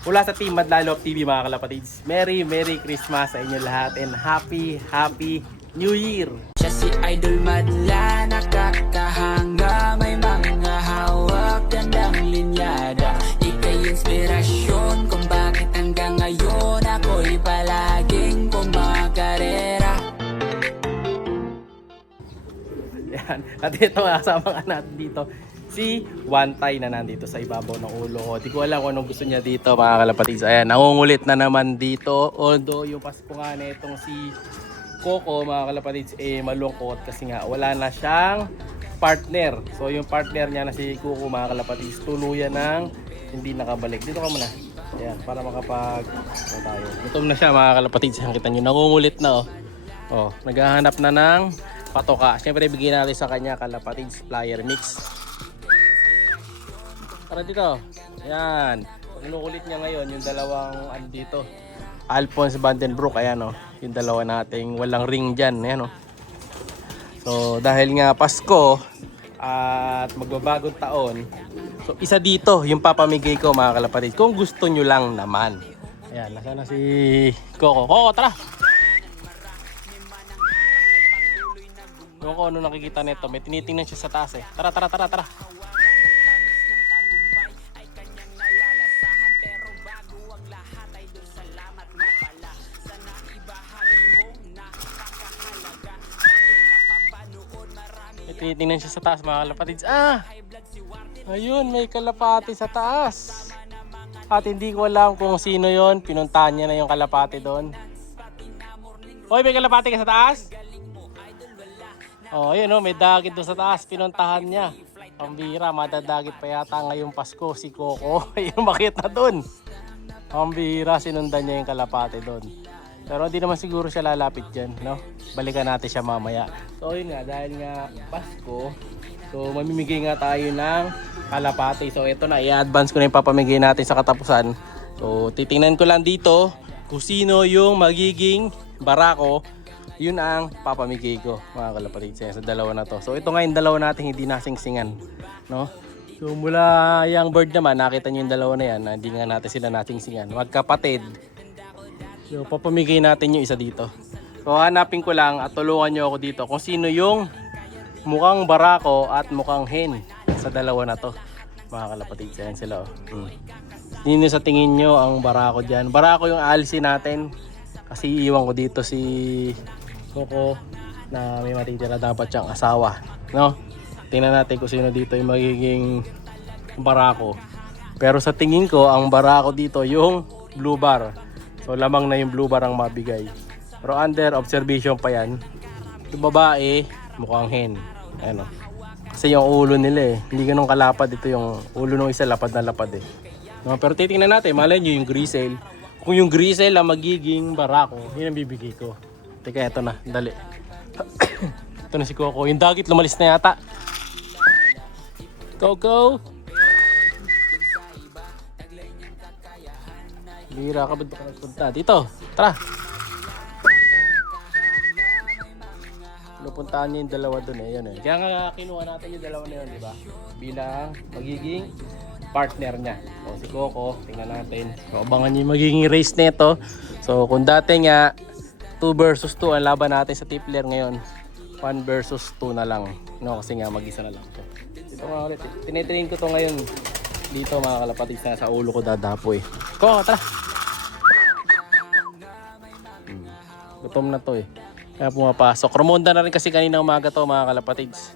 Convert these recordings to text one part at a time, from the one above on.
mula sa Team Madlalop TV mga kalapatids. Merry Christmas sa inyo lahat and Happy New Year! Siya si Idol Madla, nakakahanga, may mga hawak, gandang linyada. Ika'y inspirasyon kung bakit hanggang ngayon ako'y palaging kumakarera. Yan. At ito kasama nga natin dito si Wantay na nandito sa ibabaw ng ulo ko. Di ko alam kung anong gusto niya dito mga kalapatids. Ayan, nangungulit na naman dito. Although yung Pasko nga na itong si Coco mga kalapatids malungkot kasi nga wala na siyang partner. So yung partner niya na si Coco mga kalapatids tuluyan ng hindi nakabalik. Dito ka muna. Ayan, para makapag tayo. Gutom na siya mga kalapatids. Kita nyo, nangungulit na naghahanap na ng patoka. Siyempre bigyan natin sa kanya kalapatids flyer mix. Tara dito. Ayan. Kinukulit niya ngayon yung dalawang dito. Alphonse Vandenbroek. Ayan yung dalawa nating walang ring dyan. Ayan So dahil nga Pasko at magbabagong taon. So isa dito yung papamigay ko mga kalapatid. Kung gusto nyo lang naman. Ayan. Nasa na si Coco. Coco tara. Coco ano nakikita nito. May tinitingnan siya sa taas Tara. Tinitingnan siya sa taas mga kalapatids. Ayun, may kalapati sa taas. At hindi ko alam kung sino yon. Pinuntahan niya na yung kalapati doon. Hoy, may kalapati ka sa taas? Ayun may dagit doon sa taas. Pinuntahan niya. Pambira, madadagit pa yata ngayong Pasko si Coco. Yung makit na doon. Pambira, sinundan niya yung kalapati doon. Pero hindi naman siguro siya lalapit dyan, no? Balikan natin siya mamaya. So yun nga, dahil nga Pasko, so mamimigay nga tayo ng kalapati. So ito na, i-advance ko na yung papamigay natin sa katapusan. So titingnan ko lang dito kung sino yung magiging barako. Yun ang papamigay ko, mga kalapatid, sa dalawa na to. So ito nga yung dalawa natin hindi nasingsingan, no? So mula young bird naman, nakita nyo yung dalawa na yan, hindi nga natin sila nasingsingan. Magkapatid. So papamigay natin yung isa dito. So hanapin ko lang at tulungan nyo ako dito kung sino yung mukhang barako at mukhang hen sa dalawa na to. Mga kalapatid, yan sila Sino sa tingin nyo ang barako dyan? Barako yung alisin natin kasi iiwan ko dito si Coco na may matitira dapat siyang asawa, no? Tingnan natin kung sino dito yung magiging barako. Pero sa tingin ko ang barako dito yung blue bar. So lamang na yung blue bar ang mabigay. Pero under observation pa yan. Yung babae mukhang hen. Ayan Kasi yung ulo nila hindi ganun kalapad. Ito yung ulo ng isa lapad na lapad No, pero titingnan natin, malay nyo yung grisel. Kung yung grisel ang magiging barako, yun ang bibigay ko. Teka, ito na, dali. Ito na si Coco. Yung dagit lumalis na yata. Coco! Bira ka, ba't ka nagpunta? Dito, tara! Pinupuntahan niya yung dalawa dun yun Kaya nga kinuha natin yung dalawa na yun, di ba? Bilang magiging partner niya. O si Coco, tingnan natin. So, abangan niyo yung magiging race nito. So kung dati nga 2 versus 2 ang laban natin sa Tipler, ngayon 1 versus 2 na lang. No, kasi nga mag-isa na lang. So, ito nga ulit. Tinitrain ko to ngayon. Dito mga kalapatids na sa ulo ko dadapoy. Coco, tara! Gutom na to Kaya pumapasok. Rumonda na rin kasi kanina umaga to mga kalapatids.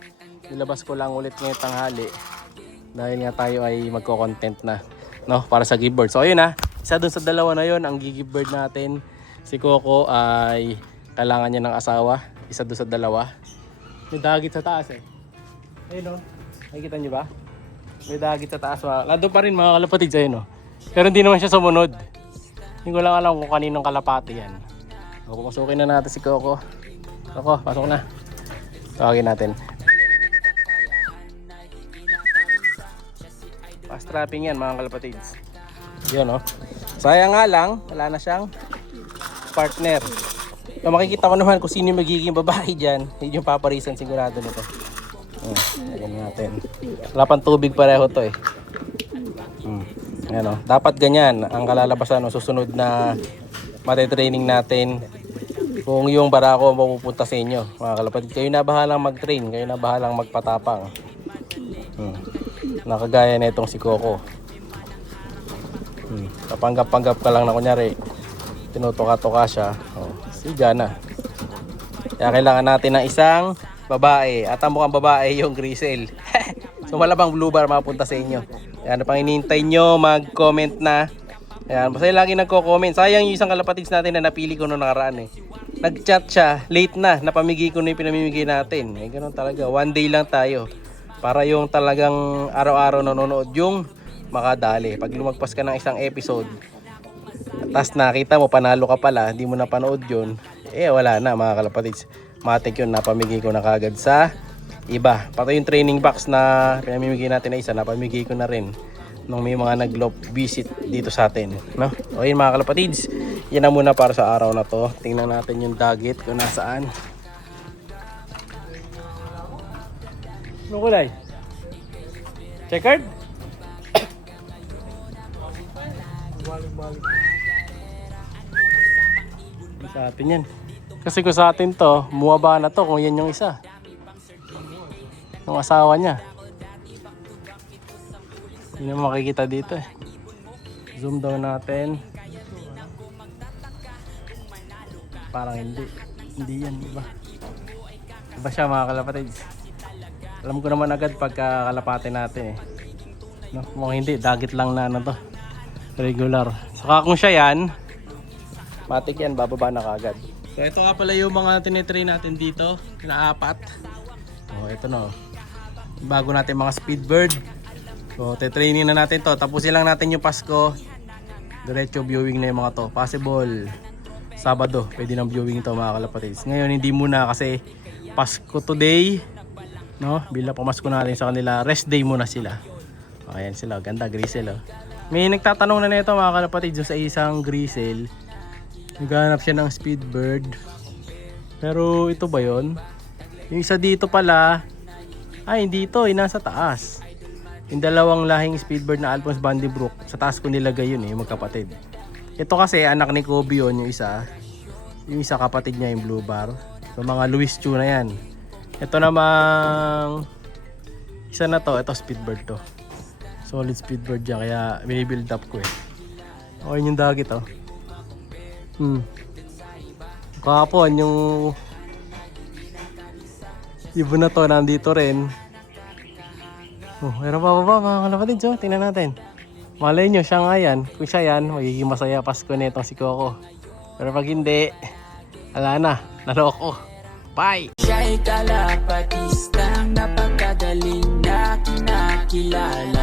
Nilabas ko lang ulit ngayong tanghali. Dahil nga tayo ay magko-content na, no, para sa give bird. So ayun isa dun sa dalawa na yon ang give bird natin. Si Coco ay kailangan niya ng asawa. Isa dun sa dalawa. May dagit sa taas Ayun nakikita niyo ba? May dagit sa taas. Nandun pa rin mga kalapatid ayun Pero hindi naman siya sumunod. Hindi ko lang alam kung kaninong kalapati yan. So pasukin na natin si Coco. Coco, pasok na. Tawagin natin. Fast trapping yan mga kalapatids. Yun Sayang nga lang, wala na siyang partner. So, makikita ko naman kung sino yung magiging babae dyan. Yun yung paparisan sigurado nito. Lagyan natin. Wala pang tubig pareho to Yan o. Dapat ganyan ang kalalabasan o susunod na matitraining natin. Kung yung barako mapupunta sa inyo, mga kalapatid, kayo na bahalang mag-train, kayo na bahalang magpatapang. Nakagaya na itong si Coco. Kapanggap-panggap ka lang na kunyari, tinutuka-tuka siya. Siga na. Kaya kailangan natin ng isang babae. At ang mukhang babae yung Grisel. So malabang blue bar mapunta sa inyo. Kaya ano pang hinihintay nyo, mag-comment na. Ayan, basta lagi nagko-comment. Sayang yung isang kalapatids natin na napili ko noong nakaraan eh. Nag-chat siya, late na, napamigay ko na yung pinamimigay natin. Eh, ganun talaga, one day lang tayo. Para yung talagang araw-araw nanonood yung makadali. Pag lumagpas ka ng isang episode, tapos nakita mo, panalo ka pala, hindi mo napanood yun, eh wala na mga kalapatids. Matik yun, napamigay ko na kagad sa iba. Pati yung training box na pinamimigay natin na isa, napamigay ko na rin nung may mga nag-loop visit dito sa atin, no? O yun mga kalapatids, yan na muna para sa araw na to. Tingnan natin yung dagit kung nasaan. Ano kulay? Checkered? Sa atin yan. Kasi kung sa atin to, muwaba na to kung yan yung isa. Yung asawa niya. Hindi na makikita dito eh. Zoom down natin. Parang hindi. Hindi yan, iba. Iba siya mga kalapatids. Alam ko naman agad pagka kalapatin natin eh. No, mukhang hindi, dagit lang na ano to. Regular. Saka kung siya yan, matik yan, bababa na kagad. So ito nga pala yung mga tinitrain natin dito, na-apat. So ito na. Bago natin mga speedbird. So titraining na natin to. Tapusin lang natin yung Pasko. Diretso viewing na yung mga to. Possible Sabado, pwede nang viewing ito mga kalapatids. Ngayon hindi muna kasi Pasko today, no? Bila pamasko natin sa kanila, rest day muna sila. Ayan sila, ganda Grisel oh. May nagtatanong na nito mga kalapatids sa isang Grisel. Naghanap siya ng speedbird. Pero ito ba yon? Yung isa dito pala, ay hindi ito, nasa taas. Yung dalawang lahing speedbird na Alphonse Bandybrook, sa taas ko nilagay yun yung magkapatid. Ito kasi anak ni Kobe yun, yung isa. Yung isa kapatid niya yung blue bar. So mga Luis Chu na yan. Ito namang isa na to, ito speedbird to. Solid speedbird yan, kaya binibuild up ko eh. Okay yung dagit oh. Kahapon yung ibon na to nandito rin. Meron pa ba mga kalapatids oh? Tingnan natin. Malay nyo, siya nga yan. Kung siya yan, magiging masaya Pasko nitong si Coco. Pero pag hindi, wala na, naloko. Bye! Siya'y kalapatistang napakagaling na kinakilala.